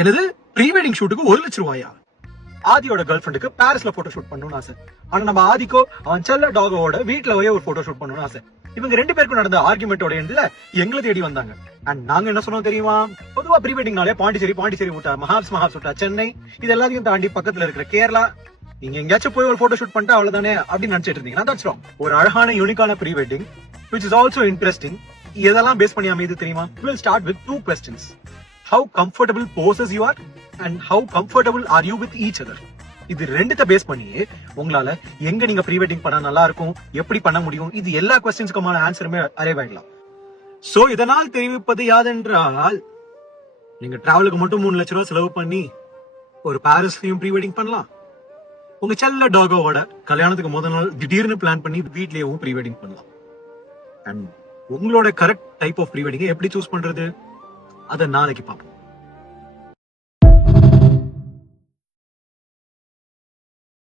எனது pre wedding ஷூட்டுக்கு 1 லட்சம் ரூபாயா? ஆதியோட கேர்ள் ஃபிரெண்டுக்கு பாரிஸ்ல போட்டோ ஷூட் பண்ணணும்னு ஆசை. ஆனா நம்ம ஆதிக்கோ அவன் செல்ல டாகோட வீட்டுல போய் ஒரு போட்டோ ஷூட் பண்ணணும்னு ஆசை. இவங்க 2 பேருக்கும் நடந்த ஆர்குமெண்டோட எண்ட்ல எங்களை தேடி வந்தாங்க. அண்ட் நாங்க என்ன சொன்னோம் தெரியுமா? பொதுவா ப்ரீ வெட்டிங்னாலே பாண்டிச்சேரி விட்டா, மஹாப்ஸ் விட்டா, சென்னை, இது எல்லாத்தையும் தாண்டி பக்கத்துல இருக்கிற கேரளா, நீங்க எங்கேயாச்சும் போய் ஒரு போட்டோ ஷூட் பண்ணிட்டு அவ்வளவுதானே அப்படின்னு நினைச்சிட்டு இருந்தீங்கன்னா that's wrong. ஒரு அழகான யூனிக்கான pre wedding which is also interesting. இதெல்லாம் பேஸ் பண்ணி அமைது தெரியுமா? We'll start with 2 questions. How comfortable poses you are and how comfortable are you with each other? இது ரெண்டுத்த பேஸ் பண்ணி உங்களால எங்க நீங்க ப்ரீ வெட்டிங் பண்ணா நல்லா இருக்கும், எப்படி பண்ண முடியும், இது எல்லா क्वेश्चंसக்குமான ஆன்சருமே அரைவ் ஆயிடலாம். சோ இதனால் தெரிவிப்பது யாதென்றால், நீங்க டிராவலுக்கு மட்டும் 3 லட்சம் ரூபாய் செலவு பண்ணி ஒரு பாரிஸ்லயும் ப்ரீ வெட்டிங் பண்ணலாம். உங்க செல்ல டாகோவோட கல்யாணத்துக்கு முதல் நாள் திடீர்னு பிளான் பண்ணி வீட்லயும் ப்ரீ வெட்டிங் பண்ணலாம். அண்ட் உங்களோட correct type of pre wedding எப்படி சூஸ் பண்றது, அதை நாளைக்கு பார்ப்போம்.